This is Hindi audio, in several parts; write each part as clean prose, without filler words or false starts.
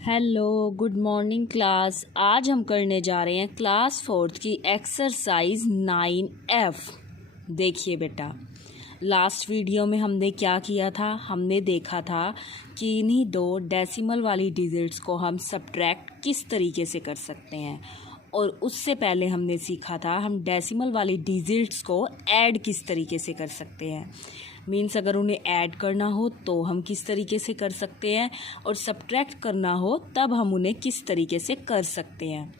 Hello, good morning class. आज हम करने जा रहे हैं क्लास 4th की एक्सरसाइज 9F। देखिए बेटा, लास्ट वीडियो में हमने क्या किया था। हमने देखा था कि इन्हीं दो डेसिमल वाली डिजिट्स को हम सब्ट्रैक्ट किस तरीके से कर सकते हैं, और उससे पहले हमने सीखा था हम डेसिमल वाली डिजिट्स को ऐड किस तरीके से कर सकते हैं। मीन्स अगर उन्हें ऐड करना हो तो हम किस तरीके से कर सकते हैं, और सब्ट्रैक्ट करना हो तब हम उन्हें किस तरीके से कर सकते हैं।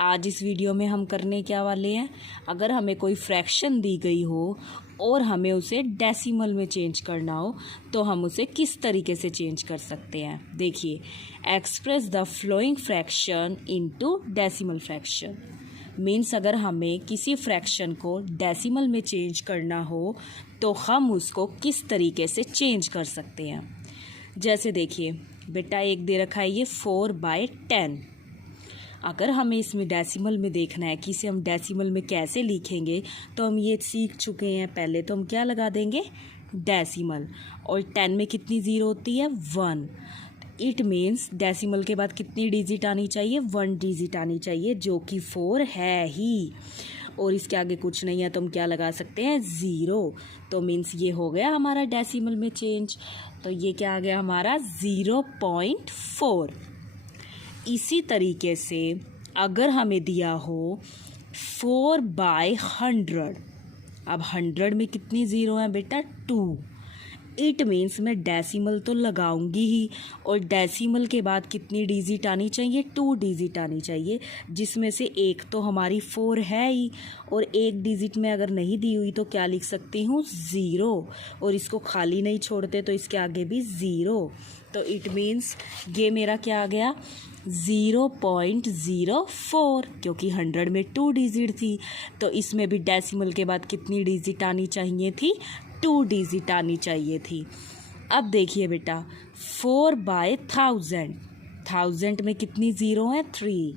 आज इस वीडियो में हम करने क्या वाले हैं, अगर हमें कोई फ्रैक्शन दी गई हो और हमें उसे डेसिमल में चेंज करना हो तो हम उसे किस तरीके से चेंज कर सकते हैं। देखिए, express the flowing fraction into decimal fraction. Means अगर हमें किसी फ्रैक्शन को डेसिमल में चेंज करना हो तो हम उसको किस तरीके से चेंज कर सकते हैं। जैसे देखिए बेटा, एक दे रखा है ये 4/10। अगर हमें इसमें डेसिमल में देखना है कि इसे हम डेसिमल में कैसे लिखेंगे, तो हम ये सीख चुके हैं। पहले तो हम क्या लगा देंगे, डेसिमल, और 10 में कितनी ज़ीरो होती है, 1। इट मीन्स डेसिमल के बाद कितनी डिजिट आनी चाहिए, 1 डिजिट आनी चाहिए, जो कि 4 है ही, और इसके आगे कुछ नहीं है तो हम क्या लगा सकते हैं, 0। तो मीन्स ये हो गया हमारा डेसिमल में चेंज। तो ये क्या आ गया हमारा, 0.4। इसी तरीके से अगर हमें दिया हो 4/100, अब 100 में कितनी ज़ीरो है बेटा, 2। इट मीन्स मैं डेसिमल तो लगाऊंगी ही, और डेसिमल के बाद कितनी डिजिट आनी चाहिए, 2 डिजिट आनी चाहिए, जिसमें से एक तो हमारी 4 है ही, और एक डिजिट में अगर नहीं दी हुई तो क्या लिख सकती हूँ, 0, और इसको खाली नहीं छोड़ते तो इसके आगे भी 0। तो इट मीन्स ये मेरा क्या आ गया, 0.04, क्योंकि 100 में 2 डिजिट थी, तो इसमें भी डेसिमल के बाद कितनी डिजिट आनी चाहिए थी, 2 डिजिट आनी चाहिए थी। अब देखिए बेटा, 4/1000, 1000 में कितनी ज़ीरो है, 3।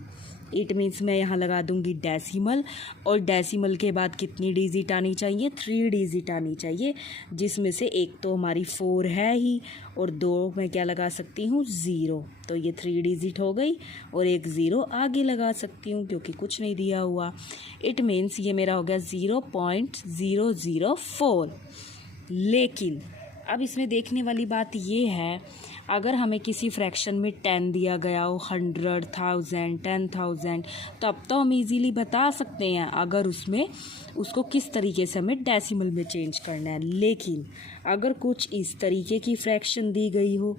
इट मीन्स मैं यहाँ लगा दूंगी डेसिमल, और डेसिमल के बाद कितनी डिजिट आनी चाहिए, 3 डिजिट आनी चाहिए, जिसमें से एक तो हमारी 4 है ही, और 2 मैं क्या लगा सकती हूँ, 0। तो ये 3 डिजिट हो गई, और एक 0 आगे लगा सकती हूँ क्योंकि कुछ नहीं दिया हुआ। इट मीन्स ये मेरा हो गया 0.004। लेकिन अब इसमें देखने वाली बात ये है, अगर हमें किसी फ्रैक्शन में 10 दिया गया हो, 100, 1000, 10,000, तब तो हम इजीली बता सकते हैं अगर उसमें उसको किस तरीके से हमें डेसिमल में चेंज करना है। लेकिन अगर कुछ इस तरीके की फ्रैक्शन दी गई हो,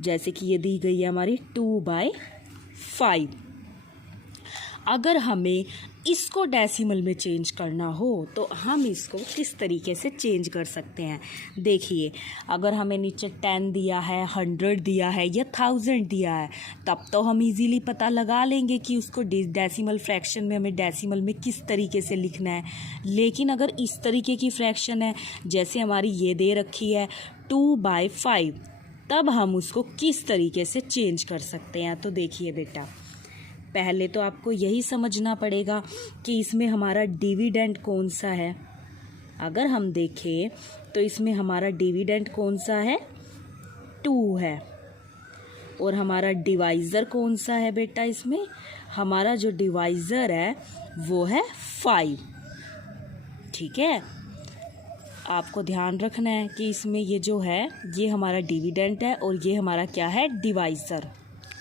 जैसे कि ये दी गई है हमारी 2/5, अगर हमें इसको डेसिमल में चेंज करना हो तो हम इसको किस तरीके से चेंज कर सकते हैं। देखिए, अगर हमें नीचे 10 दिया है, 100 दिया है या 1000 दिया है, तब तो हम इजीली पता लगा लेंगे कि उसको डेसिमल फ्रैक्शन में हमें डेसिमल में किस तरीके से लिखना है। लेकिन अगर इस तरीके की फ्रैक्शन है, जैसे हमारी ये दे रखी है 2/5, तब हम उसको किस तरीके से चेंज कर सकते हैं। तो देखिए बेटा, पहले तो आपको यही समझना पड़ेगा कि इसमें हमारा डिविडेंड कौन सा है। अगर हम देखें तो इसमें हमारा डिविडेंड कौन सा है, 2 है, और हमारा डिवाइज़र कौन सा है बेटा, इसमें हमारा जो डिवाइज़र है वो है 5। ठीक है, आपको ध्यान रखना है कि इसमें ये जो है ये हमारा डिविडेंड है और ये हमारा क्या है, डिवाइज़र।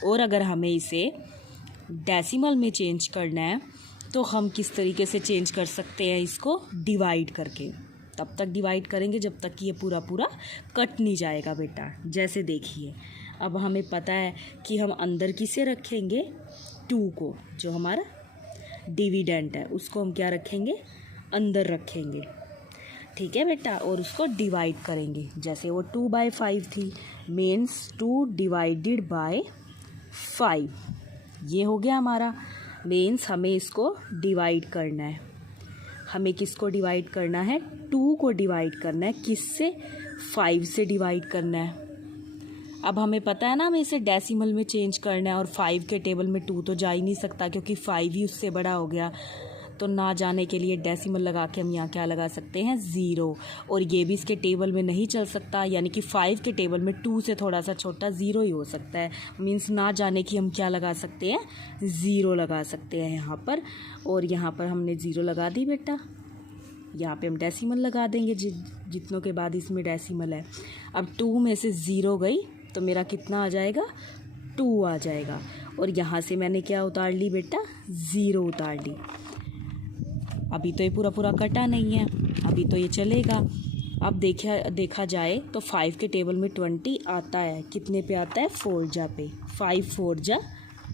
और अगर हमें इसे डेसिमल में चेंज करना है तो हम किस तरीके से चेंज कर सकते हैं, इसको डिवाइड करके। तब तक डिवाइड करेंगे जब तक कि ये पूरा पूरा कट नहीं जाएगा बेटा। जैसे देखिए, अब हमें पता है कि हम अंदर किसे रखेंगे, 2 को, जो हमारा डिविडेंड है उसको हम क्या रखेंगे, अंदर रखेंगे। ठीक है बेटा, और उसको डिवाइड करेंगे। जैसे वो 2/5 थी, मीन्स 2 डिवाइडेड बाय 5, ये हो गया हमारा। मीन्स हमें इसको डिवाइड करना है। हमें किसको डिवाइड करना है, 2 को डिवाइड करना है। किससे, 5 से डिवाइड करना है। अब हमें पता है ना हमें इसे डेसिमल में चेंज करना है, और 5 के टेबल में 2 तो जा ही नहीं सकता क्योंकि 5 ही उससे बड़ा हो गया। तो ना जाने के लिए डेसिमल लगा के हम यहाँ क्या लगा सकते हैं, 0। और ये भी इसके टेबल में नहीं चल सकता, यानी कि 5 के टेबल में 2 से थोड़ा सा छोटा 0 ही हो सकता है। मीन्स ना जाने की हम क्या लगा सकते हैं, 0 लगा सकते हैं यहाँ पर। और यहाँ पर हमने 0 लगा दी बेटा। यहाँ पे हम डेसिमल लगा देंगे जितनों के बाद इसमें डेसिमल है। अब 2 में से 0 गई तो मेरा कितना आ जाएगा, 2 आ जाएगा। और यहाँ से मैंने क्या उतार ली बेटा, 0 उतार ली। अभी तो ये पूरा पूरा कटा नहीं है, अभी तो ये चलेगा। अब देखा जाए तो 5 के टेबल में 20 आता है, कितने पे आता है, 4 जा पे। 5 4 जा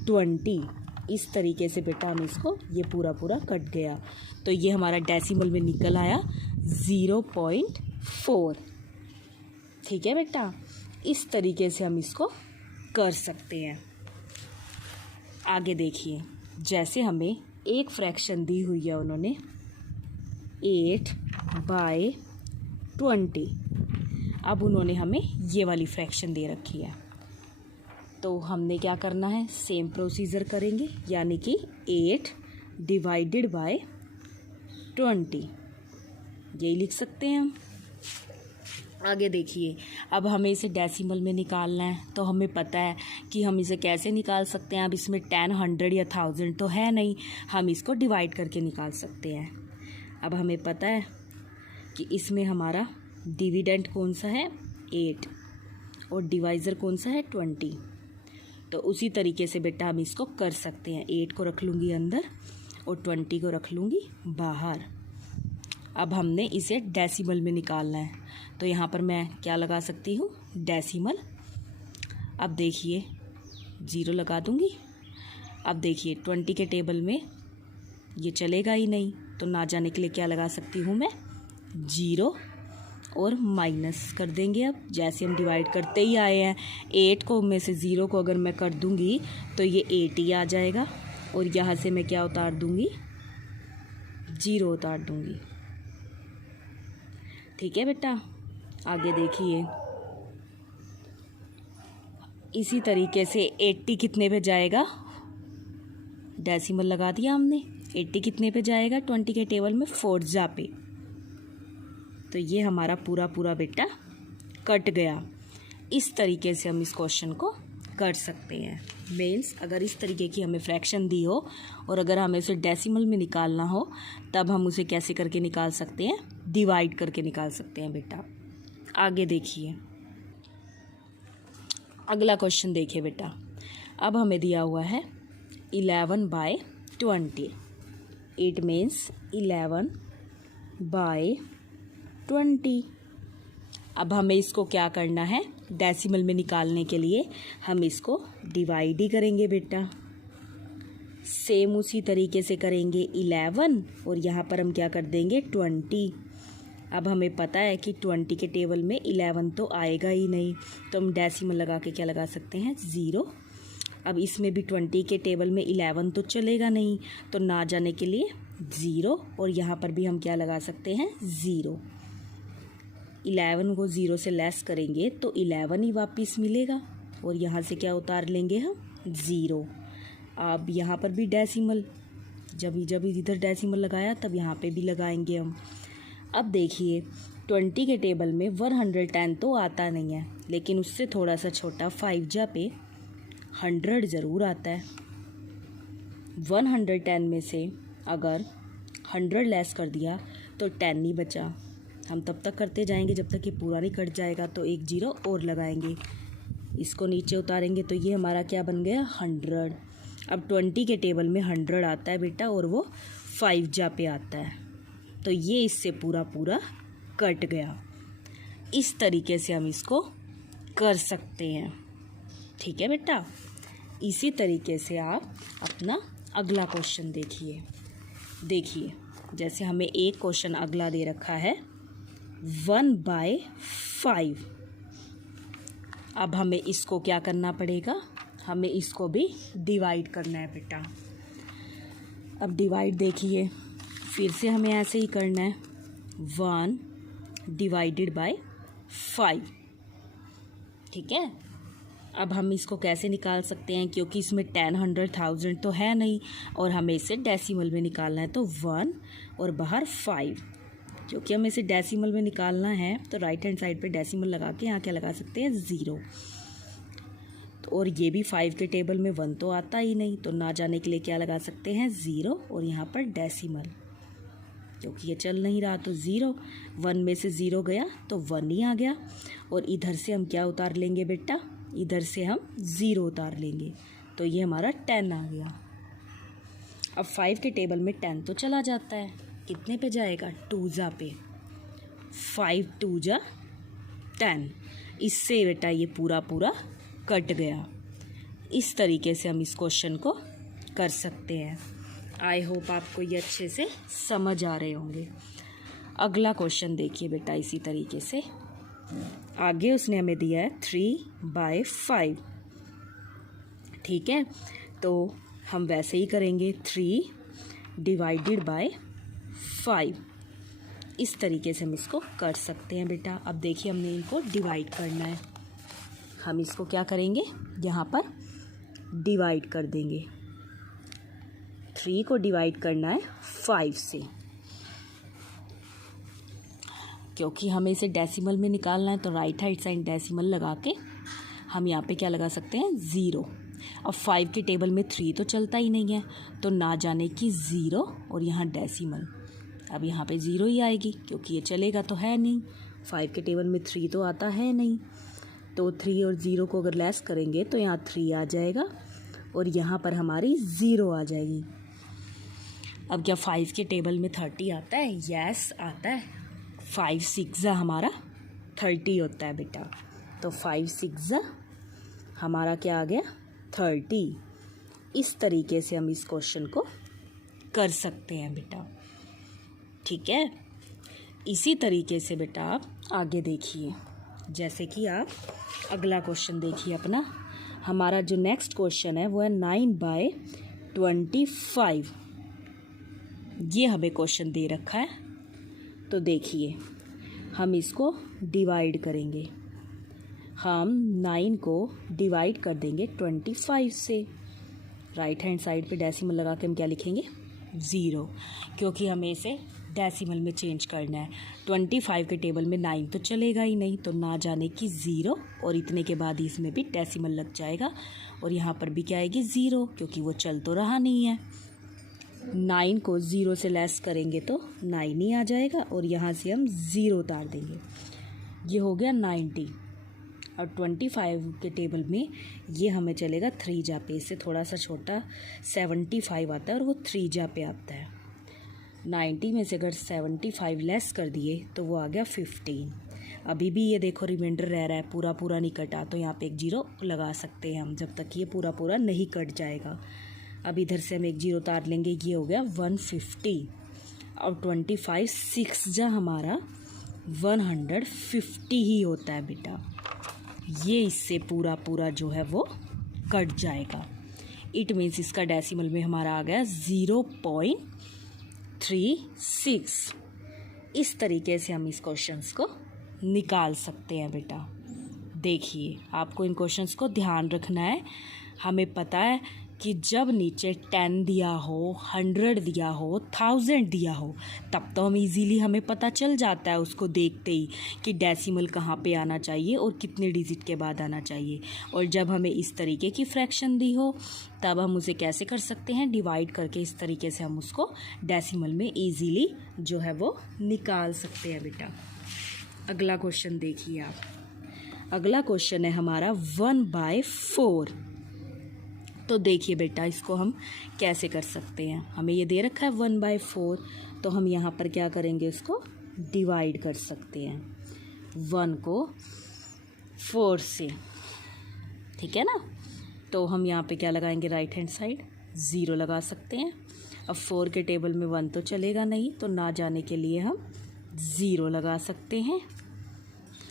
20। इस तरीके से बेटा हम इसको, ये पूरा पूरा कट गया, तो ये हमारा डेसिमल में निकल आया 0.4। ठीक है बेटा, इस तरीके से हम इसको कर सकते हैं। आगे देखिए, जैसे हमें एक फ्रैक्शन दी हुई है उन्होंने 8/20। अब उन्होंने हमें ये वाली फ्रैक्शन दे रखी है, तो हमने क्या करना है, सेम प्रोसीजर करेंगे, यानी कि 8/20 यही लिख सकते हैं हम। आगे देखिए, अब हमें इसे डेसिमल में निकालना है, तो हमें पता है कि हम इसे कैसे निकाल सकते हैं। अब इसमें 10, 100 या 1000 तो है नहीं, हम इसको डिवाइड करके निकाल सकते हैं। अब हमें पता है कि इसमें हमारा डिविडेंड कौन सा है, 8, और डिवाइज़र कौन सा है, 20। तो उसी तरीके से बेटा हम इसको कर सकते हैं। 8 को रख लूँगी अंदर और 20 को रख लूँगी बाहर। अब हमने इसे डेसिमल में निकालना है, तो यहाँ पर मैं क्या लगा सकती हूँ, डेसिमल। अब देखिए 0 लगा दूँगी। अब देखिए 20 के टेबल में ये चलेगा ही नहीं, तो ना जाने के लिए क्या लगा सकती हूँ मैं, 0 और माइनस कर देंगे। अब जैसे हम डिवाइड करते ही आए हैं, 8 को में से 0 को अगर मैं कर दूँगी तो ये 8 ही आ जाएगा, और यहाँ से मैं क्या उतार दूँगी, 0 उतार दूँगी। ठीक है बेटा, आगे देखिए, इसी तरीके से 80 कितने पे जाएगा, डेसिमल लगा दिया हमने। 80 कितने पे जाएगा, 20 के टेबल में 4 जा पे। तो ये हमारा पूरा पूरा बेटा कट गया। इस तरीके से हम इस क्वेश्चन को कर सकते हैं। मीन्स अगर इस तरीके की हमें फ्रैक्शन दी हो और अगर हमें उसे डेसिमल में निकालना हो, तब हम उसे कैसे करके निकाल सकते हैं, डिवाइड करके निकाल सकते हैं बेटा। आगे देखिए, अगला क्वेश्चन देखिए बेटा। अब हमें दिया हुआ है 11/20। It means 11/20। अब हमें इसको क्या करना है, डेसिमल में निकालने के लिए हम इसको डिवाइड ही करेंगे बेटा। सेम उसी तरीके से करेंगे 11, और यहाँ पर हम क्या कर देंगे, 20। अब हमें पता है कि 20 के टेबल में 11 तो आएगा ही नहीं, तो हम डेसिमल लगा के क्या लगा सकते हैं, 0। अब इसमें भी 20 के टेबल में 11 तो चलेगा नहीं, तो ना जाने के लिए 0, और यहाँ पर भी हम क्या लगा सकते हैं, 0। 11 को 0 से लेस करेंगे तो 11 ही वापस मिलेगा, और यहाँ से क्या उतार लेंगे हम, 0। अब यहाँ पर भी डेसिमल, जब इधर डेसिमल लगाया तब यहाँ पे भी लगाएंगे हम। अब देखिए 20 के टेबल में 110 तो आता नहीं है, लेकिन उससे थोड़ा सा छोटा 5 जा पे 100 ज़रूर आता है। 110 में से अगर 100 लेस कर दिया तो 10 ही बचा। हम तब तक करते जाएंगे जब तक ये पूरा नहीं कट जाएगा, तो एक 0 और लगाएंगे, इसको नीचे उतारेंगे, तो ये हमारा क्या बन गया, 100। अब 20 के टेबल में 100 आता है बेटा, और वो 5 जा पे आता है, तो ये इससे पूरा पूरा कट गया। इस तरीके से हम इसको कर सकते हैं। ठीक है बेटा, इसी तरीके से आप अपना अगला क्वेश्चन देखिए, जैसे हमें एक क्वेश्चन अगला दे रखा है 1/5। अब हमें इसको क्या करना पड़ेगा, हमें इसको भी डिवाइड करना है बेटा। अब डिवाइड देखिए, फिर से हमें ऐसे ही करना है, 1/5। ठीक है, अब हम इसको कैसे निकाल सकते हैं, क्योंकि इसमें 10, 100, 1000 तो है नहीं और हमें इसे डेसिमल में निकालना है, तो 1 और बाहर 5। क्योंकि हमें इसे डेसिमल में निकालना है तो राइट हैंड साइड पे डेसिमल लगा के यहाँ क्या लगा सकते हैं, 0। तो और ये भी 5 के टेबल में 1 तो आता ही नहीं, तो ना जाने के लिए क्या लगा सकते हैं, 0 और यहाँ पर डेसिमल। क्योंकि ये चल नहीं रहा तो 0, 1 में से 0 गया तो 1 ही आ गया। और इधर से हम क्या उतार लेंगे बेटा, इधर से हम 0 उतार लेंगे, तो ये हमारा 10 आ गया। अब 5 के टेबल में 10 तो चला जाता है, कितने पे जाएगा, 2 जा पे, 5 2 जा 10। इससे बेटा ये पूरा पूरा कट गया। इस तरीके से हम इस क्वेश्चन को कर सकते हैं। आई होप आपको ये अच्छे से समझ आ रहे होंगे। अगला क्वेश्चन देखिए बेटा, इसी तरीके से आगे उसने हमें दिया है 3/5। ठीक है, तो हम वैसे ही करेंगे, 3 डिवाइडेड बाय 5। इस तरीके से हम इसको कर सकते हैं बेटा। अब देखिए हमने इनको डिवाइड करना है, हम इसको क्या करेंगे, यहाँ पर डिवाइड कर देंगे। 3 को डिवाइड करना है 5 से, क्योंकि हमें इसे डेसिमल में निकालना है, तो राइट हैंड साइड डेसिमल लगा के हम यहाँ पे क्या लगा सकते हैं, 0। अब 5 के टेबल में 3 तो चलता ही नहीं है, तो ना जाने की 0 और यहाँ डेसिमल। अब यहाँ पे 0 ही आएगी, क्योंकि ये चलेगा तो है नहीं, 5 के टेबल में 3 तो आता है नहीं। तो 3 और 0 को अगर लेस करेंगे तो यहाँ 3 आ जाएगा और यहाँ पर हमारी 0 आ जाएगी। अब क्या 5 के टेबल में 30 आता है, यस आता है। 5 6 हमारा 30 होता है बेटा, तो 5 6 हमारा क्या आ गया, 30। इस तरीके से हम इस क्वेश्चन को कर सकते हैं बेटा। ठीक है, इसी तरीके से बेटा आप आगे देखिए, जैसे कि आप अगला क्वेश्चन देखिए अपना। हमारा जो नेक्स्ट क्वेश्चन है वो है 9/25। ये हमें क्वेश्चन दे रखा है, तो देखिए हम इसको डिवाइड करेंगे। हम 9 को डिवाइड कर देंगे 25 से। राइट हैंड साइड पे डेसिमल लगा के हम क्या लिखेंगे, 0, क्योंकि हमें इसे डेसिमल में चेंज करना है। 25 के टेबल में 9 तो चलेगा ही नहीं, तो ना जाने की 0 और इतने के बाद इसमें भी डेसिमल लग जाएगा और यहाँ पर भी क्या आएगी, 0, क्योंकि वो चल तो रहा नहीं है। 9 को 0 से लेस करेंगे तो 9 ही आ जाएगा और यहाँ से हम 0 उतार देंगे। ये हो गया 90। और 25 के टेबल में ये हमें चलेगा 3 जा पे, इससे थोड़ा सा छोटा 75 आता है और वो 3 जा पे आता है। 90 में से अगर 75 लेस कर दिए तो वो आ गया 15। अभी भी ये देखो रिमाइंडर रह रहा है, पूरा पूरा नहीं कटा, तो यहाँ पे एक 0 लगा सकते हैं हम जब तक ये पूरा पूरा नहीं कट जाएगा। अब इधर से हम एक 0 उतार लेंगे, ये हो गया 150। और 25 6 जा हमारा 150 ही होता है बेटा। ये इससे पूरा पूरा जो है वो कट जाएगा। इट मीन्स इसका डेसिमल में हमारा आ गया 0.36। इस तरीके से हम इस क्वेश्चंस को निकाल सकते हैं बेटा। देखिए आपको इन क्वेश्चंस को ध्यान रखना है। हमें पता है कि जब नीचे 10 दिया हो, 100 दिया हो, 1000 दिया हो, तब तो हम इजीली हमें पता चल जाता है उसको देखते ही कि डेसिमल कहाँ पे आना चाहिए और कितने डिजिट के बाद आना चाहिए। और जब हमें इस तरीके की फ्रैक्शन दी हो तब हम उसे कैसे कर सकते हैं, डिवाइड करके इस तरीके से हम उसको डेसिमल में ईजीली जो है वो निकाल सकते हैं बेटा। अगला क्वेश्चन देखिए आप। अगला क्वेश्चन है हमारा 1/4। तो देखिए बेटा इसको हम कैसे कर सकते हैं। हमें ये दे रखा है 1/4, तो हम यहाँ पर क्या करेंगे, इसको डिवाइड कर सकते हैं 1 को 4 से। ठीक है ना, तो हम यहाँ पे क्या लगाएंगे, राइट हैंड साइड 0 लगा सकते हैं। अब 4 के टेबल में 1 तो चलेगा नहीं, तो ना जाने के लिए हम 0 लगा सकते हैं।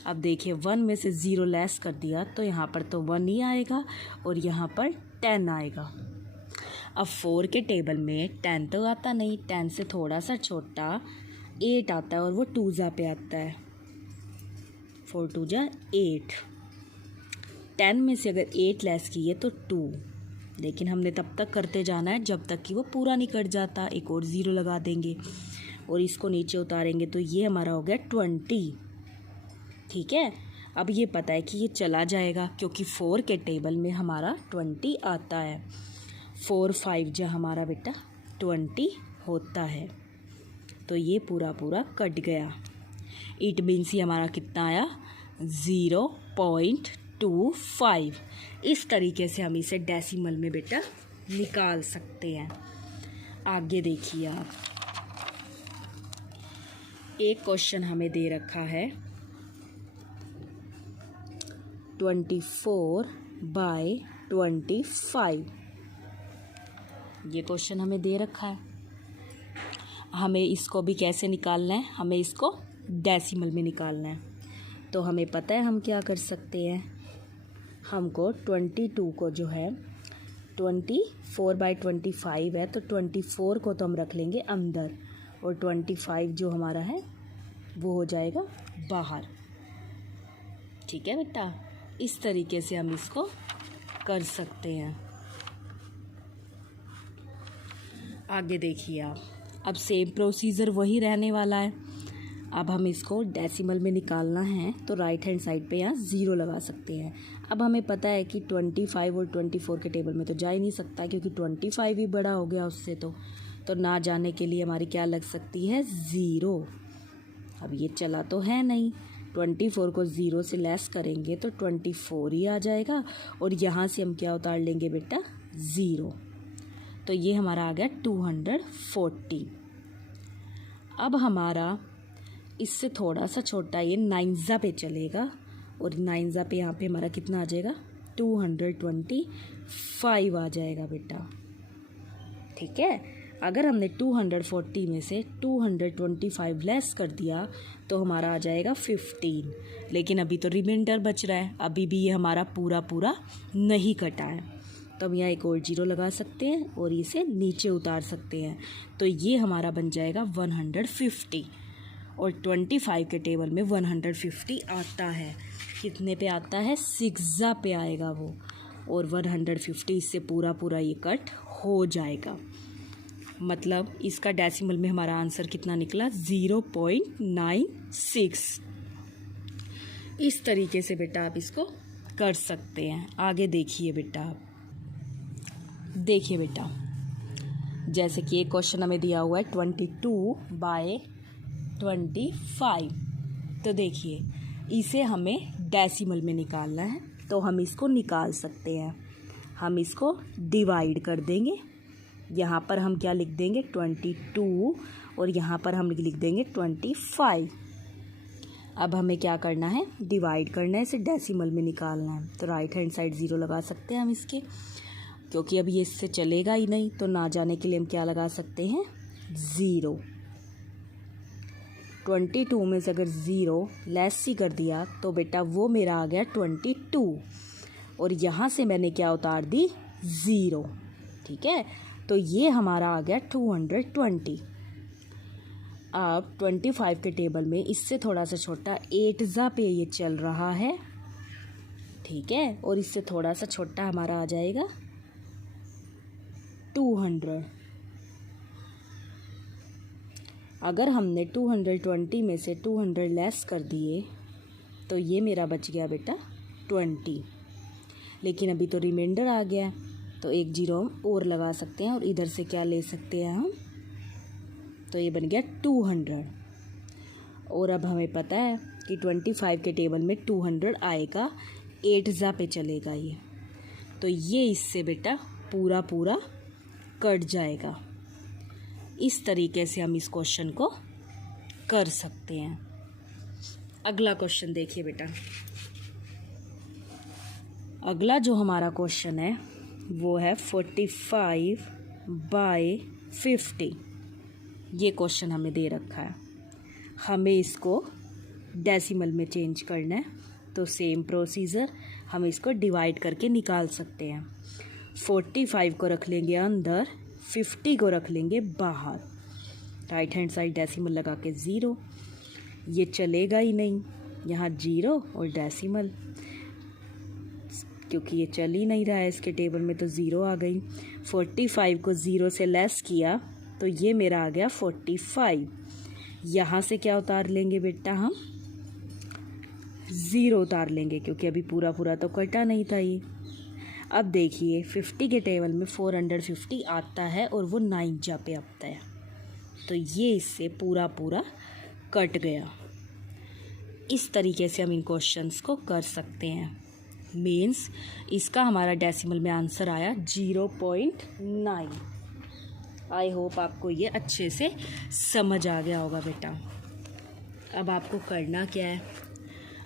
अब देखिए 1 में से 0 लेस कर दिया तो यहाँ पर तो 1 ही आएगा और यहाँ पर 10 आएगा। अब 4 के टेबल में 10 तो आता नहीं, 10 से थोड़ा सा छोटा 8 आता है और वो 2 जा पे आता है, 4 2 जा 8। 10 में से अगर 8 लेस किए तो 2, लेकिन हमने तब तक करते जाना है जब तक कि वो पूरा नहीं कट जाता। एक और 0 लगा देंगे और इसको नीचे उतारेंगे तो ये हमारा हो गया 20। ठीक है, अब ये पता है कि ये चला जाएगा क्योंकि 4 के टेबल में हमारा 20 आता है। 4 5 जो हमारा बेटा 20 होता है, तो ये पूरा पूरा कट गया। इट मीन्स ये हमारा कितना आया 0.25। इस तरीके से हम इसे डेसिमल में बेटा निकाल सकते हैं। आगे देखिए आप, एक क्वेश्चन हमें दे रखा है 24/25। ये क्वेश्चन हमें दे रखा है, हमें इसको भी कैसे निकालना है, हमें इसको डेसिमल में निकालना है। तो हमें पता है हम क्या कर सकते हैं, हमको 22 को जो है 24/25 है, तो 24 को तो हम रख लेंगे अंदर और 25 जो हमारा है वो हो जाएगा बाहर। ठीक है बेटा, इस तरीके से हम इसको कर सकते हैं। आगे देखिए आप, अब सेम प्रोसीजर वही रहने वाला है। अब हम इसको डेसिमल में निकालना है तो राइट हैंड साइड पे यहाँ 0 लगा सकते हैं। अब हमें पता है कि 25 और 24 के टेबल में तो जा ही नहीं सकता क्योंकि 25 ही बड़ा हो गया उससे, तो ना जाने के लिए हमारी क्या लग सकती है 0। अब ये चला तो है नहीं, 24 को 0 से लेस करेंगे तो 24 ही आ जाएगा और यहाँ से हम क्या उतार लेंगे बेटा 0, तो ये हमारा आ गया 240। अब हमारा इससे थोड़ा सा छोटा ये 9 पे चलेगा और 9 पे यहाँ पे हमारा कितना आ जाएगा 225 आ जाएगा बेटा। ठीक है, अगर हमने 240 में से 225 लेस कर दिया तो हमारा आ जाएगा 15, लेकिन अभी तो रिमाइंडर बच रहा है, अभी भी ये हमारा पूरा पूरा नहीं कटा है, तो हम यहाँ एक और 0 लगा सकते हैं और इसे नीचे उतार सकते हैं, तो ये हमारा बन जाएगा 150 और 25 के टेबल में 150 आता है। कितने पे आता है 6 पे आएगा वो, और 150 इससे पूरा पूरा ये कट हो जाएगा। मतलब इसका डेसिमल में हमारा आंसर कितना निकला 0.96। इस तरीके से बेटा आप इसको कर सकते हैं। आगे देखिए बेटा, आप देखिए बेटा, जैसे कि एक क्वेश्चन हमें दिया हुआ है 22/25, तो देखिए इसे हमें डेसिमल में निकालना है, तो हम इसको निकाल सकते हैं। हम इसको डिवाइड कर देंगे, यहाँ पर हम क्या लिख देंगे 22 और यहाँ पर हम लिख देंगे 25। अब हमें क्या करना है डिवाइड करना है, इसे डेसिमल में निकालना है, तो राइट हैंड साइड 0 लगा सकते हैं हम इसके, क्योंकि अब ये इससे चलेगा ही नहीं, तो ना जाने के लिए हम क्या लगा सकते हैं 0। 22 में से अगर 0 लेस ही कर दिया तो बेटा वो मेरा आ गया 22 और यहाँ से मैंने क्या उतार दी 0। ठीक है, तो ये हमारा आ गया 220। अब 25 के टेबल में इससे थोड़ा सा छोटा 8 पे ये चल रहा है। ठीक है, और इससे थोड़ा सा छोटा हमारा आ जाएगा 200। अगर हमने 220 में से 200 लेस कर दिए तो ये मेरा बच गया बेटा 20, लेकिन अभी तो रिमाइंडर आ गया है, तो एक 0 हम और लगा सकते हैं और इधर से क्या ले सकते हैं हम, तो ये बन गया 200। और अब हमें पता है कि 25 के टेबल में 200 आएगा, 8 पे चलेगा ये, तो ये इससे बेटा पूरा पूरा कट जाएगा। इस तरीके से हम इस क्वेश्चन को कर सकते हैं। अगला क्वेश्चन देखिए बेटा, अगला जो हमारा क्वेश्चन है वो है 45/50। ये क्वेश्चन हमें दे रखा है, हमें इसको डेसिमल में चेंज करना है, तो सेम प्रोसीजर हम इसको डिवाइड करके निकाल सकते हैं। 45 को रख लेंगे अंदर, 50 को रख लेंगे बाहर, राइट हैंड साइड डेसिमल लगा के 0, ये चलेगा ही नहीं, यहाँ 0 और डेसिमल क्योंकि ये चल ही नहीं रहा है इसके टेबल में, तो ज़ीरो आ गई। 45 को ज़ीरो से लेस किया तो ये मेरा आ गया 45। यहाँ से क्या उतार लेंगे बेटा हम, ज़ीरो उतार लेंगे, क्योंकि अभी पूरा पूरा तो कटा नहीं था ये। अब देखिए 50 के टेबल में 450 आता है और वो 9 जा पे आता है, तो ये इससे पूरा पूरा कट गया। इस तरीके से हम इन क्वेश्चंस को कर सकते हैं। मीन्स इसका हमारा डेसिमल में आंसर आया 0.9। आई होप आपको ये अच्छे से समझ आ गया होगा बेटा। अब आपको करना क्या है,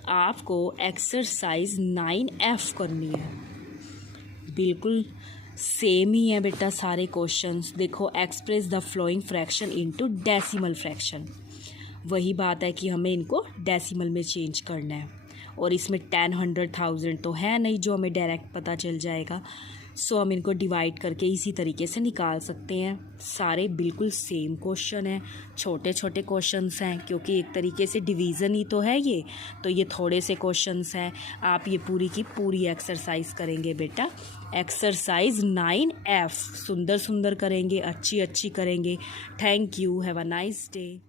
आपको एक्सरसाइज 9F करनी है। बिल्कुल सेम ही है बेटा सारे क्वेश्चंस। देखो, express the flowing fraction into decimal fraction. वही बात है कि हमें इनको डेसिमल में चेंज करना है, और इसमें 10, 100, 1000 तो है नहीं जो हमें डायरेक्ट पता चल जाएगा। सो हम इनको डिवाइड करके इसी तरीके से निकाल सकते हैं। सारे बिल्कुल सेम क्वेश्चन हैं, छोटे छोटे क्वेश्चंस हैं, क्योंकि एक तरीके से डिवीज़न ही तो है ये, तो ये थोड़े से क्वेश्चंस हैं। आप ये पूरी की पूरी एक्सरसाइज करेंगे बेटा, एक्सरसाइज 9F सुंदर सुंदर करेंगे, अच्छी अच्छी करेंगे। Thank you, have a nice day.